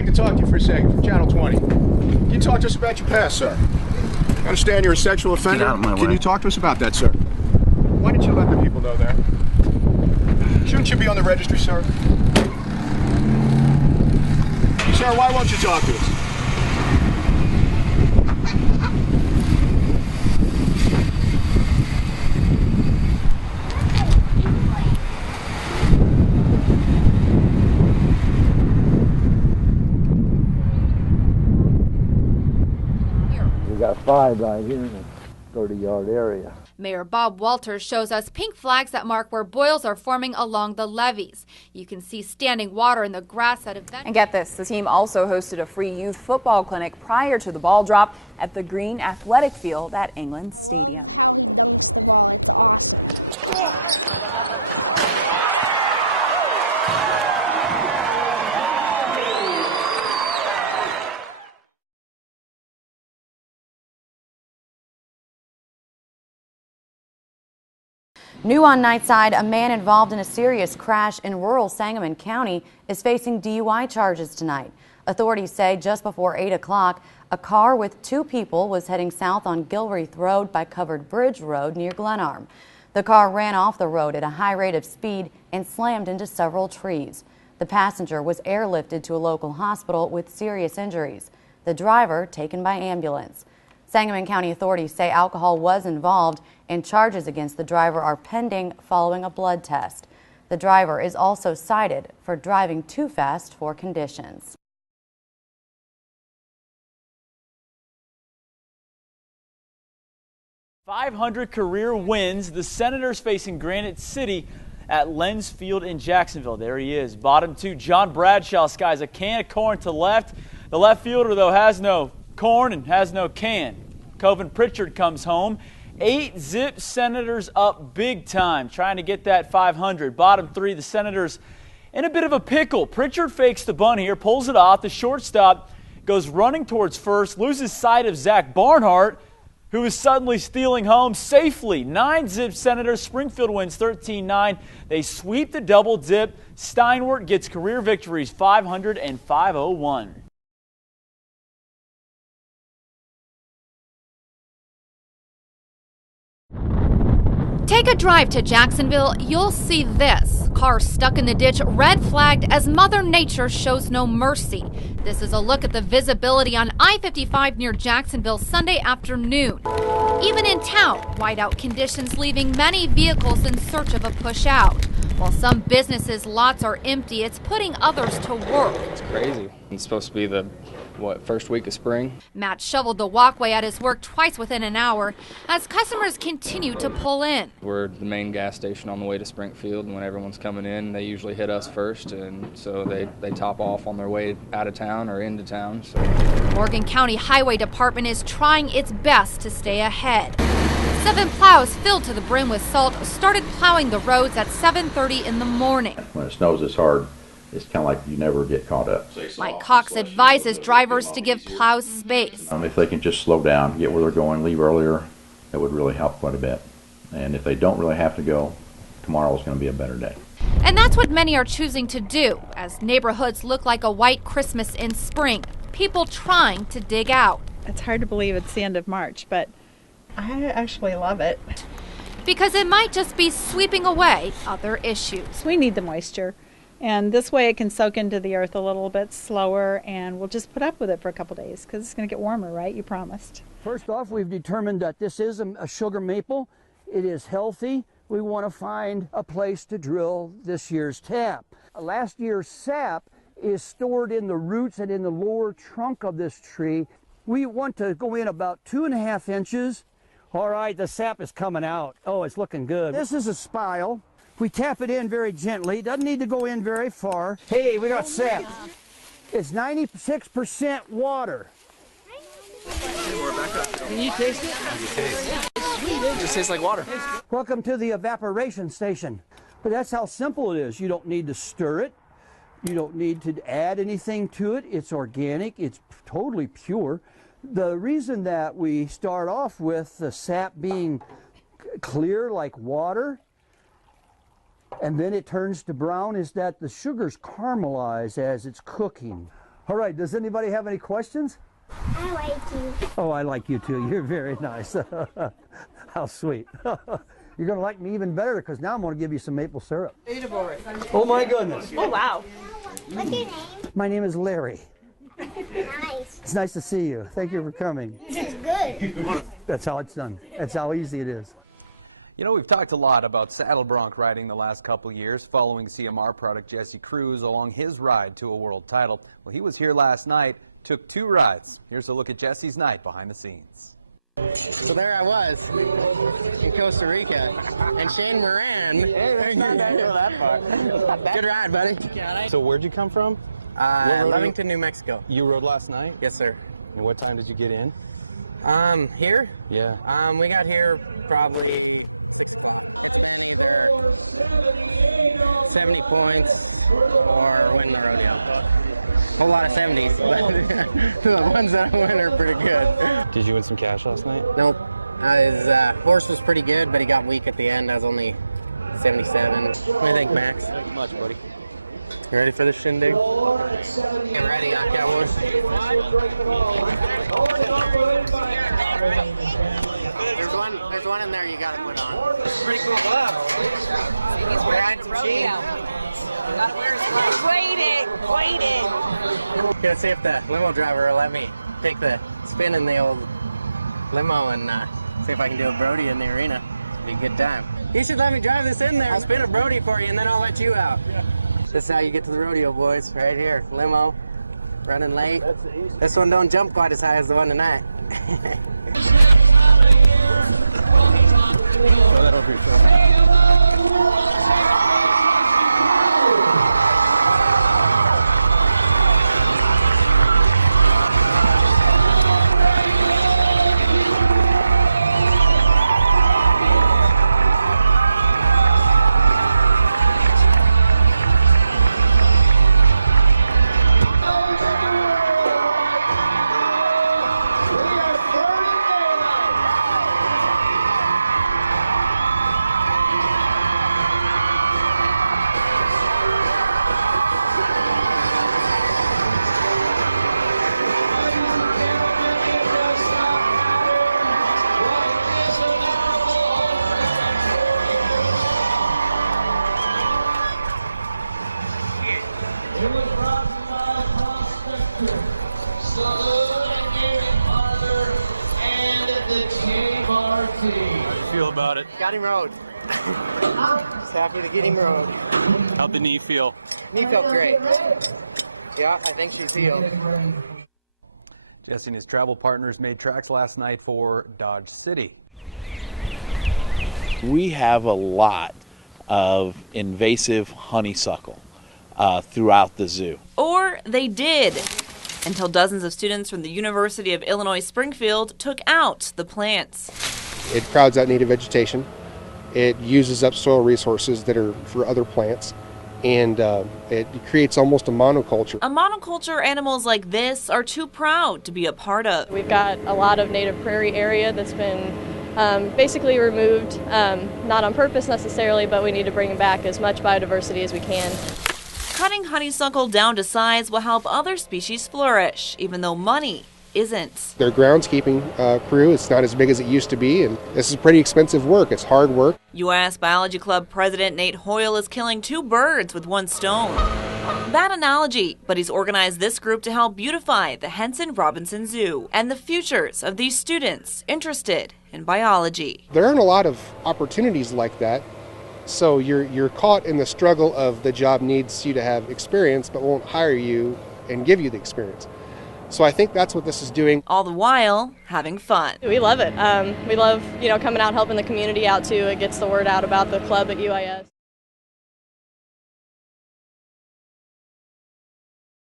like to talk to you for a second from Channel 20. Can you talk to us about your past, sir? I understand you're a sexual offender. Get out of my way. Can you talk to us about that, sir? Why didn't you let the people know that? Shouldn't you be on the registry, sir? Sir, why won't you talk to us? We got 5 right here in a 30-yard area. Mayor Bob Walters shows us pink flags that mark where boils are forming along the levees. You can see standing water in the grass at events. And get this, the team also hosted a free youth football clinic prior to the ball drop at the Green Athletic Field at England Stadium. New on Nightside, a man involved in a serious crash in rural Sangamon County is facing DUI charges tonight. Authorities say just before 8 o'clock, a car with 2 people was heading south on Gilreath Road by Covered Bridge Road near Glenarm. The car ran off the road at a high rate of speed and slammed into several trees. The passenger was airlifted to a local hospital with serious injuries. The driver taken by ambulance. Sangamon County authorities say alcohol was involved and charges against the driver are pending following a blood test. The driver is also cited for driving too fast for conditions. .500 career wins. The Senators facing Granite City at Lenz Field in Jacksonville. There he is. Bottom 2, John Bradshaw skies a can of corn to left. The left fielder, though, has no corn and has no can. Coven Pritchard comes home. 8-zip Senators up big time, trying to get that 500. Bottom 3, the Senators in a bit of a pickle. Pritchard fakes the bunt here, pulls it off. The shortstop goes running towards first, loses sight of Zach Barnhart, who is suddenly stealing home safely. 9-zip Senators. Springfield wins 13-9. They sweep the double dip. Steinwert gets career victories 500 and 501. Take a drive to Jacksonville, you'll see this. Car stuck in the ditch, red flagged as Mother Nature shows no mercy. This is a look at the visibility on I-55 near Jacksonville Sunday afternoon. Even in town, whiteout conditions leaving many vehicles in search of a push out. While some businesses' lots are empty, it's putting others to work. It's crazy. It's supposed to be the first week of spring. Matt shoveled the walkway at his work twice within an hour as customers continue to pull in. We're the main gas station on the way to Springfield, and when everyone's coming in, they usually hit us first, and so they top off on their way out of town or into town. So. Morgan County Highway Department is trying its best to stay ahead. 7 plows filled to the brim with salt started plowing the roads at 7:30 in the morning. When it snows this hard, it's kind of like you never get caught up. Mike Cox advises drivers to give plows space. If they can just slow down, get where they're going, leave earlier, it would really help quite a bit. And if they don't really have to go, tomorrow is going to be a better day. And that's what many are choosing to do, as neighborhoods look like a white Christmas in spring. People trying to dig out. It's hard to believe it's the end of March, but I actually love it. Because it might just be sweeping away other issues. We need the moisture. And this way it can soak into the earth a little bit slower, and we'll just put up with it for a couple days because it's going to get warmer, right? You promised. First off, we've determined that this is a sugar maple. It is healthy. We want to find a place to drill this year's tap. Last year's sap is stored in the roots and in the lower trunk of this tree. We want to go in about 2.5 inches. All right, the sap is coming out. Oh, it's looking good. This is a spile. We tap it in very gently. Doesn't need to go in very far. Hey, we got sap. It's 96% water. Can you taste it? It just tastes like water. Welcome to the evaporation station. But that's how simple it is. You don't need to stir it. You don't need to add anything to it. It's organic. It's totally pure. The reason that we start off with the sap being clear like water and then it turns to brown is that the sugars caramelize as it's cooking. All right, does anybody have any questions? I like you. Oh, I like you too. You're very nice. How sweet. You're going to like me even better because now I'm going to give you some maple syrup. Oh my goodness. Oh, wow. What's your name? My name is Larry. Nice. It's nice to see you. Thank you for coming. This is good. That's how it's done. That's how easy it is. You know, we've talked a lot about saddle bronc riding the last couple years, following CMR product Jesse Kruse along his ride to a world title. Well, he was here last night, took 2 rides. Here's a look at Jesse's night behind the scenes. So there I was in Costa Rica, and Shane Moran. Hey, that's not that far. Good ride, buddy. So where'd you come from? Lovington, New Mexico. You rode last night? Yes, sir. And what time did you get in? Here? Yeah. We got here probably, it's been either 70 points or win the rodeo. A whole lot of 70s, but the ones that win are pretty good. Did you win some cash last night? Nope. His horse was pretty good, but he got weak at the end. I was only 77. What do you think, Max? Much, buddy. You ready for this shindig? I'm ready, I got one. There's one in there you gotta put on. Pretty cool. Waiting. Gonna see if the limo driver will let me take the spin in the old limo and see if I can do a Brody in the arena. Be a good time. He should let me drive this in there. I'll spin a Brody for you and then I'll let you out. This is how you get to the rodeo, boys. Right here. Limo. Running late. This one don't jump quite as high as the one tonight. So that'll be cool. How do you feel about it? Got him rode. Just happy to get him rode. How'd the knee feel? Knee felt great. Yeah, I think she's healed. Jesse and his travel partners made tracks last night for Dodge City. We have a lot of invasive honeysuckle throughout the zoo. Or they did, until dozens of students from the University of Illinois Springfield took out the plants. It crowds out native vegetation. It uses up soil resources that are for other plants, and it creates almost a monoculture. A monoculture animals like this are too proud to be a part of. We've got a lot of native prairie area that's been basically removed, not on purpose necessarily, but we need to bring back as much biodiversity as we can. Cutting honeysuckle down to size will help other species flourish, even though money isn't. Their groundskeeping crew, it's not as big as it used to be, and this is pretty expensive work. It's hard work. U.S. Biology Club President Nate Hoyle is killing 2 birds with 1 stone. Bad analogy, but he's organized this group to help beautify the Henson Robinson Zoo and the futures of these students interested in biology. There aren't a lot of opportunities like that, so you're caught in the struggle of the job needs you to have experience but won't hire you and give you the experience. So I think that's what this is doing. All the while having fun. We love it. We love, coming out, helping the community out too. It gets the word out about the club at UIS.